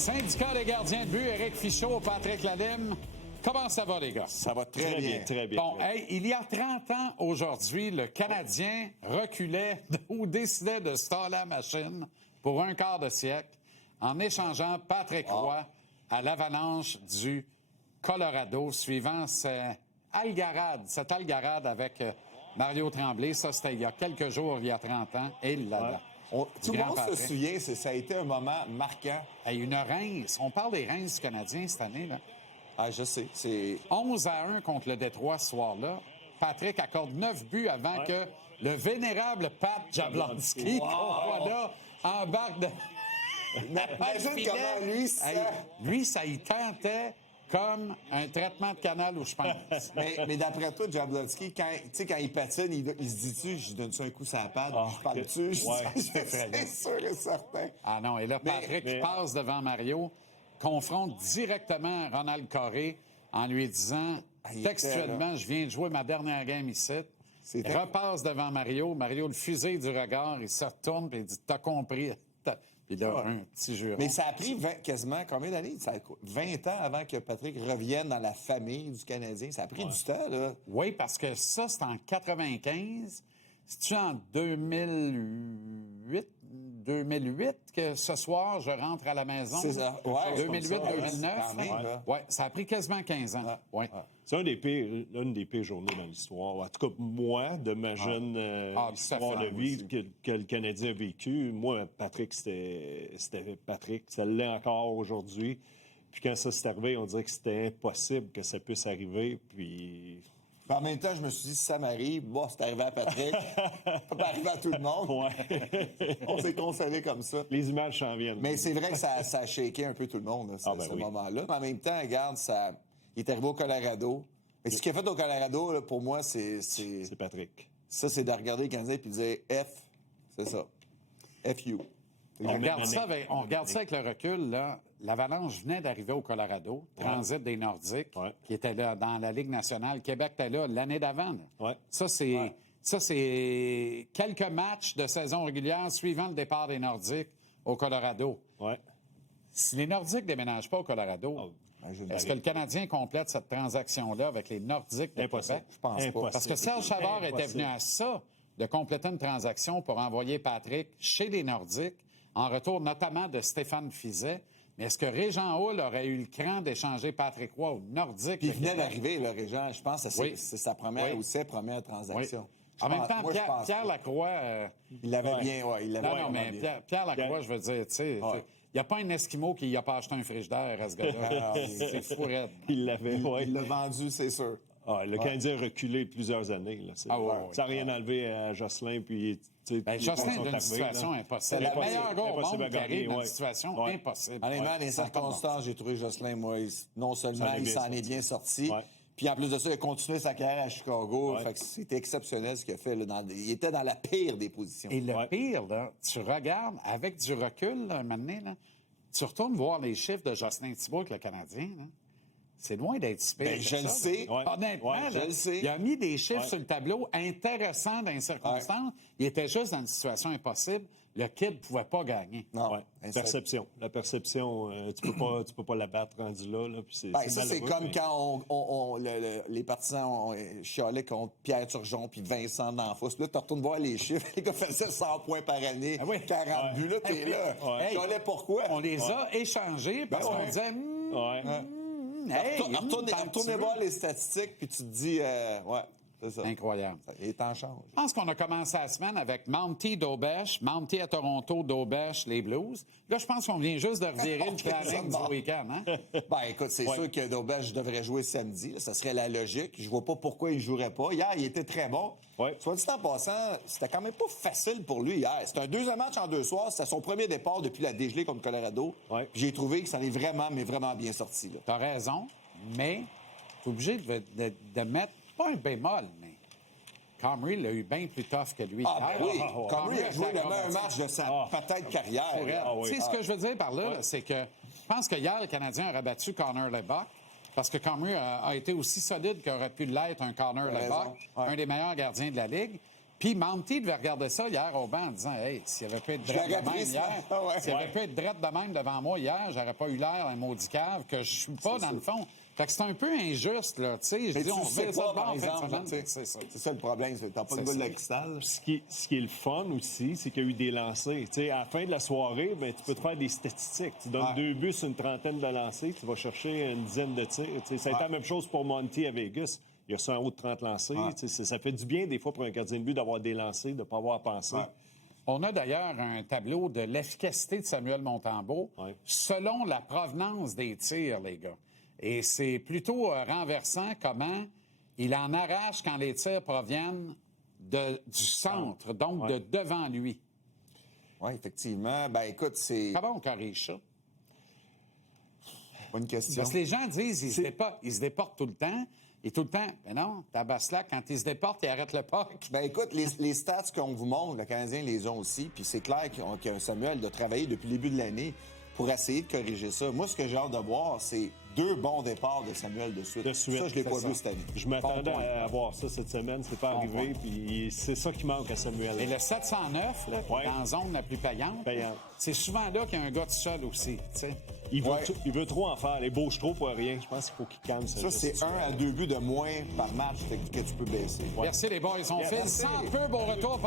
Syndicat des gardiens de but, Éric Fichaud, Patrick Lalime. Comment ça va, les gars? Ça va très bien. Très bien. Bon, hey, il y a 30 ans aujourd'hui, le Canadien reculait ou décidait de staller la machine pour un quart de siècle en échangeant Patrick Roy à l'Avalanche du Colorado, suivant cette algarade avec Mario Tremblay. Ça, c'était il y a quelques jours, il y a 30 ans. Et là, Tout le monde se souvient, ça a été un moment marquant. Hey, une rince. On parle des rinces du Canadien cette année, là. Ah, je sais. C'est 11-1 contre le Détroit ce soir-là. Patrick accorde 9 buts avant que le vénérable Pat Jablonski, qu'on voit là, embarque de... Imagine comment lui, ça... Lui, ça y tentait comme un traitement de canal où je pense. mais d'après toi, Jablonski, quand il patine, il se dit-tu, je donne-tu un coup sur la patte, je parle-tu, c'est sûr et certain. Ah non, et là, Patrick qui passe devant Mario, confronte directement Ronald Corré en lui disant textuellement, je viens de jouer ma dernière game ici. Repasse devant Mario. Mario le fusille du regard. Il se retourne et il dit, t'as compris. Puis là, un petit juron. Mais ça a pris quasiment combien d'années? 20 ans avant que Patrick revienne dans la famille du Canadien. Ça a pris du temps, là. Oui, parce que ça, c'est en 95. C'est-tu en 2008 que ce soir, je rentre à la maison? C'est ça. Ouais, 2008-2009. Oui, ça a pris quasiment 15 ans. Ouais. C'est une des pires journées dans l'histoire. En tout cas, moi, de ma jeune histoire de vie que le Canadien a vécu, moi, Patrick, c'était Patrick. Ça l'est encore aujourd'hui. Puis quand ça s'est arrivé, on dirait que c'était impossible que ça puisse arriver. Puis en même temps, je me suis dit, si ça m'arrive, c'est arrivé à Patrick. Ça peut pas arriver à tout le monde. Ouais. On s'est consolé comme ça. Les images s'en viennent. Mais c'est vrai que ça a shaké un peu tout le monde, ce moment-là. Mais en même temps, regarde, il est arrivé au Colorado. Et ce qu'il a fait au Colorado, là, pour moi, c'est Patrick. Ça, c'est de regarder les Canadiens et de dire F, c'est ça. F-U. On regarde ça avec le recul, là. L'Avalanche venait d'arriver au Colorado, transit des Nordiques, qui étaient là dans la Ligue nationale. Québec était là l'année d'avant. Ouais. Ça, c'est quelques matchs de saison régulière suivant le départ des Nordiques au Colorado. Ouais. Si les Nordiques ne déménagent pas au Colorado, est-ce que le Canadien complète cette transaction-là avec les Nordiques de Québec? Je pense pas. Parce que Serge Savard était venu à ça, de compléter une transaction pour envoyer Patrick chez les Nordiques, en retour notamment de Stéphane Fiset. Mais est-ce que Régent Houle aurait eu le cran d'échanger Patrick Roy au Nordique? Puis il venait d'arriver, là, Régent. Je pense que c'est sa première ou ses premières transactions. En même temps, Pierre Lacroix... il l'avait bien, il l'avait Non, mais Pierre Lacroix, je veux dire, tu sais... Il n'y a pas un Esquimau qui n'a pas acheté un frigidaire à ce gars-là. C'est fou raide. Il l'avait, Il l'a vendu, c'est sûr. Le Canadien a reculé plusieurs années. Là. Ça n'a rien enlevé à Jocelyn. Puis, Jocelyn est dans une situation impossible. Le meilleur gars au monde qui arrive dans une situation impossible. Honnêtement, dans les circonstances, j'ai trouvé Jocelyn, moi, non seulement il s'en est bien sorti, puis en plus de ça, il a continué sa carrière à Chicago. Fait que c'était exceptionnel ce qu'il a fait. Là, il était dans la pire des positions. Et le pire, là, tu regardes avec du recul, là, un moment donné, là, tu retournes voir les chiffres de Jocelyn Thibault avec le Canadien. Là. C'est loin d'être si pire. Je le sais. Honnêtement, là, je le sais. Il a mis des chiffres sur le tableau intéressants dans les circonstances. Il était juste dans une situation impossible. Le kid ne pouvait pas gagner. Non. Perception. La perception, tu peux pas la battre rendu là. Puis ça, c'est comme quand les partisans chialaient contre Pierre Turgeon puis Vincent D'Anfos. Là, tu retournes voir les chiffres. Les gars faisaient 100 points par année, 40 buts. Là, t'es là. Chialais pourquoi? On les a échangés parce qu'on disait... Retournez voir les statistiques, puis tu te dis, c'est ça. Incroyable. Les temps changent. Je pense qu'on a commencé la semaine avec Monty d'Aubèche, Monty à Toronto, d'Aubèche, les Blues. Là, je pense qu'on vient juste de revirer le planning du week-end. Hein? Écoute, c'est sûr que d'Aubèche devrait jouer samedi. Là, ça serait la logique. Je vois pas pourquoi il jouerait pas. Hier, il était très bon. Soit dit en passant, c'était quand même pas facile pour lui hier. C'était un deuxième match en 2 soirs. C'était son premier départ depuis la dégelée contre Colorado. J'ai trouvé que ça en est vraiment bien sorti. T'as raison, mais t'es obligé de mettre pas un bémol, mais Comrie l'a eu bien plus tough que lui. Comrie a joué le meilleur match de sa peut-être carrière. Tu sais, ce que je veux dire par là, c'est que je pense que hier, le Canadien aurait battu Connor Lebock parce que Comrie a été aussi solide qu'aurait pu l'être un Connor Lebock, un des meilleurs gardiens de la Ligue. Puis Monty devait regarder ça hier au banc en disant « Hey, s'il avait pu être drette de même hier, s'il avait pu être drette de même devant moi hier, j'aurais pas eu l'air d'un maudit cave que je suis pas dans le fond. » Fait que c'est un peu injuste, là. Tu sais, je dis, on fait ça par exemple. c'est ça. C'est ça le problème, c'est que t'as pas de boule de cristal. Ce qui est le fun aussi, c'est qu'il y a eu des lancers. Tu sais, à la fin de la soirée, ben, tu peux te faire des statistiques. Tu donnes 2 buts sur une trentaine de lancers, tu vas chercher une dizaine de tirs. Tu sais, ça a été la même chose pour Monty à Vegas. Il a reçu un haut de 30 lancers. Tu sais, ça fait du bien, des fois, pour un gardien de but d'avoir des lancers, de ne pas avoir à penser. On a d'ailleurs un tableau de l'efficacité de Samuel Montembeault selon la provenance des tirs, les gars. Et c'est plutôt renversant comment il en arrache quand les tirs proviennent du centre, donc de devant lui. Oui, effectivement. Ben écoute, c'est... Comment on corrige ça? Bonne question. Parce que les gens disent ils se déportent tout le temps. Et tout le temps, mais non, Tabaslac, quand il se déporte, il arrête le puck. Ben écoute, les stats qu'on vous montre, le Canadien les ont aussi, puis c'est clair que Samuel doit travailler depuis le début de l'année pour essayer de corriger ça. Moi, ce que j'ai hâte de voir, c'est 2 bons départs de Samuel de suite. Ça, je l'ai pas vu cette année. Je m'attendais à voir ça cette semaine. C'est pas arrivé. Puis c'est ça qui manque à Samuel. Et le 709, là, dans la zone la plus payante, c'est souvent là qu'il y a un gars tout seul aussi. T'sais. Il veut trop en faire. Les bouge trop pour rien. Je pense qu'il faut qu'il calme ça. Ça, c'est 1 à 2 buts de moins par match que tu peux baisser. Merci les boys. On fait sans peu. Bon retour.